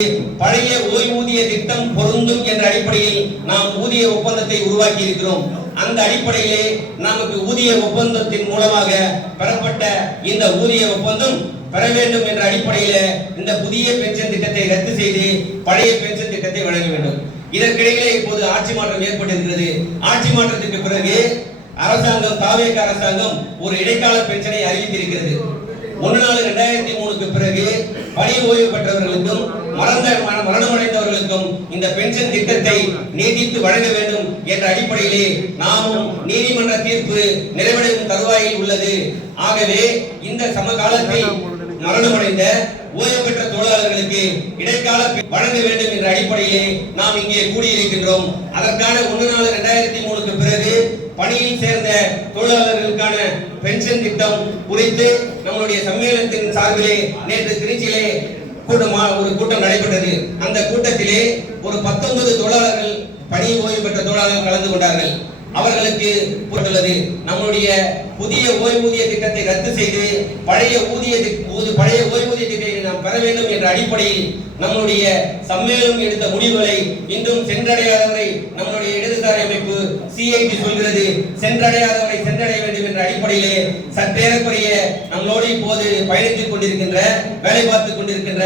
பழைய ஓய்வூதிய திட்டம் பொருந்தும் என்ற அடிப்படையில் நாம் ஊதிய ஒப்பந்தத்தை உருவாக்கி இருக்கிறோம். அந்த அடிப்படையிலே நமக்கு ஊதிய ஒப்பந்தத்தின் மூலமாக பெறப்பட்ட இந்த ஊதிய ஒப்பந்தம் பெற வேண்டும் என்ற அடிப்படையில் இந்த புதிய பென்ஷன் திட்டத்தை ரத்து செய்து பழைய பென்ஷன் திட்டத்தை வழங்க வேண்டும். இதற்கிடையிலே இப்போது ஆட்சி மாற்றம் ஏற்பட்டிருக்கிறது. ஆட்சி மாற்றத்திற்கு பிறகு அரசாங்கம் தாவேக அரசாங்கம் ஒரு இடைக்கால பென்ஷனை அறிவித்திருக்கிறது. 1/4/2003க்கு பிறகு பணி ஓய்வு பெற்றவர்களுக்கும் மரணமடைந்தவர்களுக்கும் இந்த பென்ஷன் திட்டத்தை நீட்டித்து வழங்க வேண்டும் என்ற அடிப்படையிலே நாமும் நீதிமன்ற தீர்ப்பு நிறைவடையும் தருவாயில் உள்ளது. ஆகவே இந்த சமகாலத்தில் மரணமடைந்த ஓய்வு பெற்ற தொழிலாளர்களுக்கு இடைக்கால வழங்க வேண்டும் என்ற அடிப்படையிலே நாம் இங்கே கூடியிருக்கின்றோம். அதற்கான 1/4/2003க்கு பிறகு பணியில் சேர்ந்த தொழிலாளர்களுக்கான பென்ஷன் திட்டம் குறித்து நம்முடைய சம்மேளனத்தின் சார்பிலே நேற்று திருச்சியிலே ஒரு கூட்டம் நடைபெற்றது. அந்த கூட்டத்திலே ஒரு 19 தொழிலாளர்கள் பணி ஓய்வு பெற்ற தொழிலாளர்கள் கலந்து கொண்டார்கள். அவர்களுக்கு போட்டுள்ளது நம்முடைய புதிய ஓய்வூதிய திட்டத்தை ரத்து செய்து பழைய ஓய்வூதிய திட்டத்தை நாம் பெற வேண்டும் என்ற அடிப்படையில் நம்முடைய சம்மேளனம் எடுத்த முடிவுகளை இன்னும் சென்றடையாதவரை நம்முடைய இடதுசாரி அமைப்பு CIT சொல்கிறது. சென்றடையாதவரை சென்றடைய வேண்டும் என்ற அடிப்படையிலே சற்றேறக்குறைய நம்மளோடு இப்போது பயணித்துக் கொண்டிருக்கின்ற வேலை பார்த்துக் கொண்டிருக்கின்ற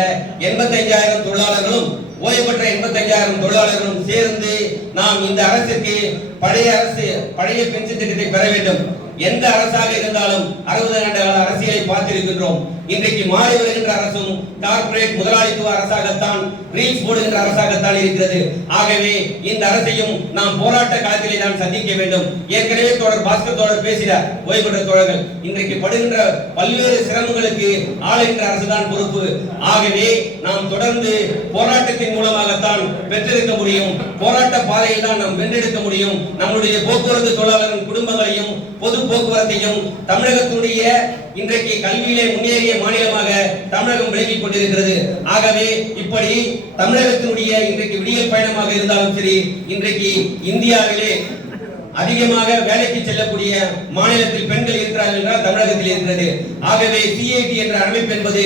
85,000 தொழிலாளர்களும் ஓய்வு பெற்ற 85,000 தொழிலாளர்களும் சேர்ந்து நாம் இந்த அரசுக்கு பழைய பென்ஷன் திட்டத்தை பெற வேண்டும். எந்த அரசாக இருந்தாலும் 60 ஆண்டு கால அரசியலை பார்த்திருக்கின்றோம். இன்றைக்கு மாறி வருகின்ற அரசும் கார்ப்பரேட் முதலாளித்துவ அரசாகத்தான் ரீல்ஸ் போடுகின்ற அரசாகத்தான் இருக்கிறது. ஆகவே இந்த அரசையும் நாம் போராட்ட காலத்திலே தான் சந்திக்க வேண்டும். ஏற்கனவே பாஸ்கர் தோழர் பேசினார். ஓய்வு பெற்ற தோழர்கள் இன்றைக்கு படுகின்ற பல்வேறு சிரமங்களுக்கு ஆளுகின்ற அரசுதான் பொறுப்பு. ஆகவே நாம் தொடர்ந்து போராட்டத்தின் மூலமாகத்தான் பெற்றிருக்க முடியும். போராட்ட பாதையில் தான் நாம் வென்றெடுக்க முடியும். நம்முடைய போக்குவரத்து தொழிலாளர்களின் குடும்பங்களையும் பொது போக்குவரத்தையும் தமிழகத்துடைய இன்றைக்கு கல்வியிலே முன்னேறிய மாநிலமாக தமிழகம் விளங்கிக் கொண்டிருக்கிறது. ஆகவே இப்படி தமிழகத்தினுடைய இன்றைக்கு விடியல் பயணமாக இருந்தாலும் சரி, இன்றைக்கு இந்தியாவிலே அதிகமாக வேலைக்கு செல்லக்கூடிய மாநிலத்தில் பெண்கள் இருக்கிறார்கள் என்றால் தமிழகத்தில் இருக்கிறது. ஆகவே CIT என்ற அமைப்பு என்பது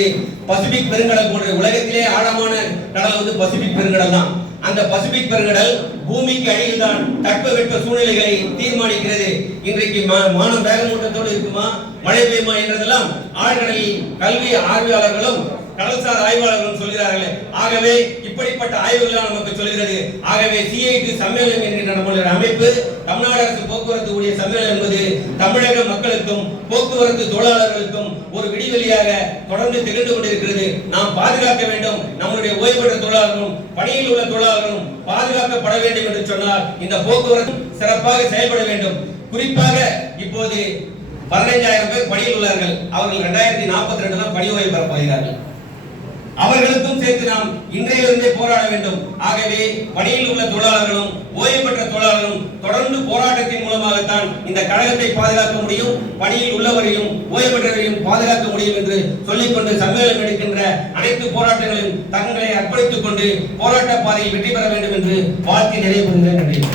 பசிபிக் பெருங்கடல் போன்ற உலகத்திலே ஆழமான கடல் பசிபிக் பெருங்கடல் தான். அந்த பசிபிக் பெருங்கடல் பூமிக்கு அடியில் தான் தட்பவெட்ப சூழ்நிலைகளை தீர்மானிக்கிறது. இன்றைக்கு வானம் வேகமூட்டத்தோடு இருக்குமா, மழை பெய்யுமா என்றதெல்லாம் ஆழ்கடலில் கல்வி ஆய்வாளர்களும் கடல்சார் ஆய்வாளர்களும் சொல்கிறார்கள். ஆகவே இப்படிப்பட்ட ஆய்வுகள் நமக்கு சொல்கிறது. ஆகவே CIT சம்மேளனம் என்கின்ற நம்முடைய அமைப்பு தமிழ்நாடு அரசு போக்குவரத்து ஊழிய சம்மேளனம் என்பது தமிழக மக்களுக்கும் போக்குவரத்து தொழிலாளர்களுக்கும் ஒரு விடிவெளியாக தொடர்ந்து திகழ்ந்து கொண்டிருக்கிறது. நாம் பாதுகாக்க வேண்டும். நம்முடைய ஓய்வு பெற்ற தொழிலாளர்களும் பணியில் உள்ள தொழிலாளர்களும் பாதுகாக்கப்பட வேண்டும் என்று சொன்னால் இந்த போக்குவரத்து சிறப்பாக செயல்பட வேண்டும். குறிப்பாக இப்போது 15,000 பேர் பணியில் உள்ளார்கள். அவர்கள் 2042 தான் பணி ஓய்வு பெறப் போகிறார்கள். அவர்களுக்கும் சேர்த்து நாம் இன்றையிலிருந்தே போராட வேண்டும். ஆகவே பணியில் உள்ள தொழிலாளர்களும் ஓய்வு பெற்ற தொழிலாளர்களும் தொடர்ந்து போராட்டத்தின் மூலமாகத்தான் இந்த கழகத்தை பாதுகாக்க முடியும், பணியில் உள்ளவரையும் ஓய்வு பெற்றவரையும் பாதுகாக்க முடியும் என்று சொல்லிக்கொண்டு சம்மேளனம் எடுக்கின்ற அனைத்து போராட்டங்களையும் தங்களை அர்ப்பணித்துக் கொண்டு போராட்ட பாதையில் வெற்றி பெற வேண்டும் என்று வாழ்த்தி நிறைவு பெறுகிறேன்.